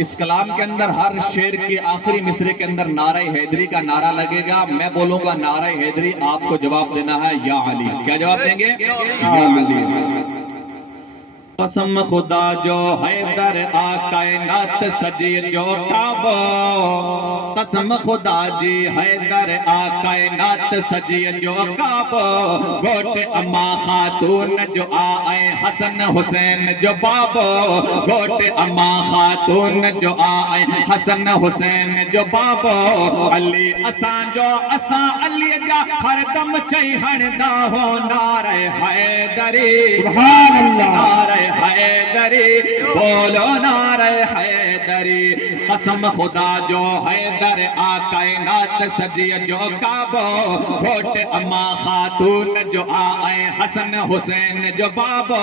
इस कलाम के अंदर हर शेर के आखिरी मिसरे के अंदर नारा हैदरी का नारा लगेगा। मैं बोलूंगा नारा हैदरी, आपको जवाब देना है या अली। क्या जवाब देंगे? या अली। कसम खुदा जो हैदर आ कायनात सजी जो काबो, कसम खुदा जी हैदर आ कायनात सजी जो काबो, गोट अम्मा खातून जो आए हसन हुसैन जो बाबो, गोट अम्मा खातून जो आए हसन हुसैन जो बाबो, अली असां जो असां अली जा हर दम चई हणदा हो नारे हैदरी। सुभान अल्लाह। नारे हैदरी बोलो नारे हैदरी। कसम खुदा जो हैदर आ कायनात सजी जो काबो, घोट अम्मा खातून जो आए हसन हुसैन जो बाबो,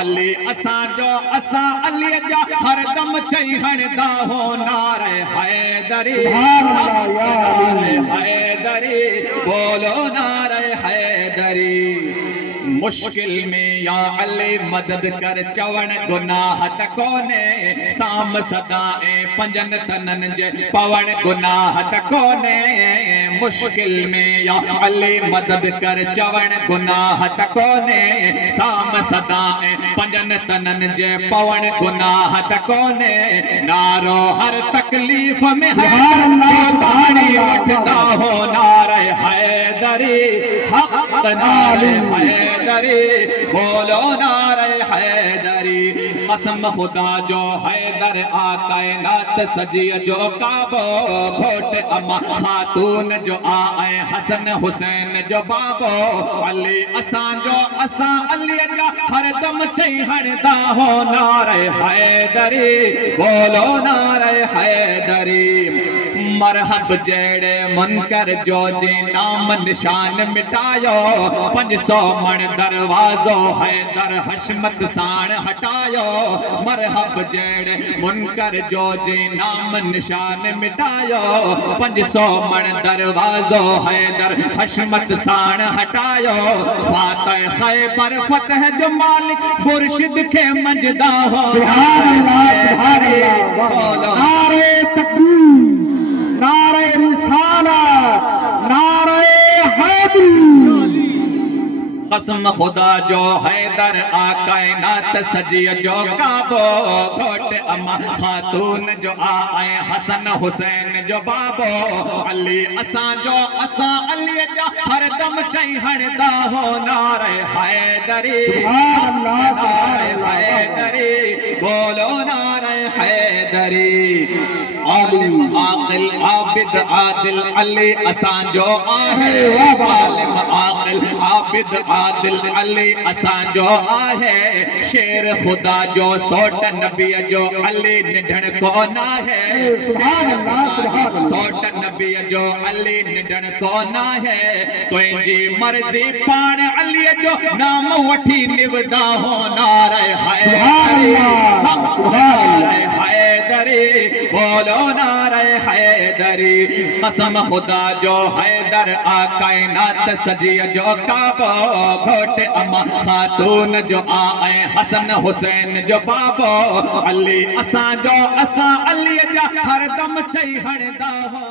अली असां जो असां अली जा हर दम चई हणदा हो नारे हैदरी। नारे हैदरी बोलो नारे हैदरी। मुश्किल में या अली मदद कर चवण गुनाह त कोने, साम सदाए पंजन तनन जे पवण गुनाह त कोने। मुश्किल में या अली मदद कर चवण गुनाह त कोने, साम सदाए पंजन तनन जे पवण गुनाह त कोने। नारो हर तकलीफ में पानी वठदा हो नारे हैदरी। हक नारे हैदरी बोलो नारे हैदरी। कसम खुदा जो हैदर आ कायनात सजी जो काबो, घोट अम्मा खातून जो आए हसन हुसैन जो बाबो, अली असां जो असां अली जा हर दम चई हणदा हो नारे हैदरी। बोलो नारे हैदरी। मरहब जेड़े मुनकर जो जी नाम निशान मिटायो, 500 मण दरवाजो हैदर हशमत साण हटायो। मरहब जेड़े मुनकर जो जी नाम निशान मिटायो, 500 मण दरवाजो हैदर हशमत साण हटायो। फातह खैबर फतह जो मालिक मुर्शिद के मंजदा हो। नारे तकबीर, नारे रिसालत, नारे हैदरी। कसम खुदा जो हैदर आ कायनात सजी जो काबो, घोट अम्मा खातून जो आए हसन हुसैन जो बाबो, अली असां जो असां अली जा हर दम चई हणदा हो नारे हैदरी। नारे हैदरी बोलो नारे हैदरी। आलिम आकिल आबिद आदिल अली असां जो आहे, आलिम आकिल आबिद आदिल अली असां जो आहे। शेर खुदा जो सोट नबी जो अली निढण को ना है। सोट नबी जो अली निढण को ना है। तुंहिंजी मर्ज़ी पाण अली जो नाम वठी निवदा हो नारे हैदरी। नारे हैदरी बोलो नारे हैदरी। कसम खुदा जो हैदर आ कायनात सजी जो काबो, घोट अम्मा खातून जो आए हसन हुसैन जो बाबो, अली असां जो असां अली जा हर दम चई हणदा हो।